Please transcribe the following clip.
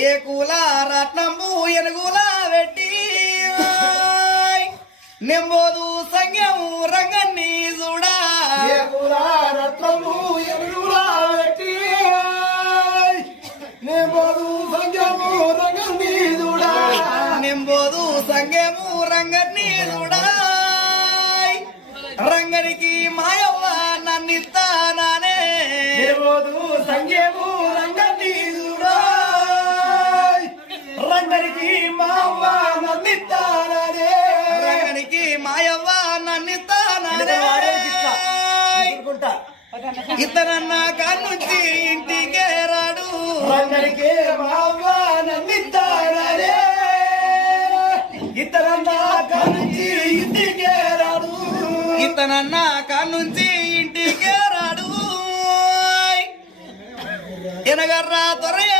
ఏ కూల రత్నము ఎనుగుల పెట్టి నెంబోదు సంగము రంగన్ని చూడా ఏ కూల రత్నము ఎనుగుల పెట్టి నెంబోదు సంగము రంగన్ని చూడా నెంబోదు సంగము రంగన్ని చూడా రంగనికి మాయవ్వ నన్నిస్తానే నెంబోదు సంగము రంగన్ని చూడా రంగనికి మాయవ్వ నన్నిస్తానే రంగనికి మాయవ్వ నన్నిస్తానే ఇతనన్న కానుంచి ఇంటికే రాడు రంగనికి మాయవ్వ నన్నిస్తానే ఇతనన్న కానుంచి ఇంటికే రాడు ఇతనన్న కానుంచి ఇంటికే రాడు ఎనగర్రా త్వరగా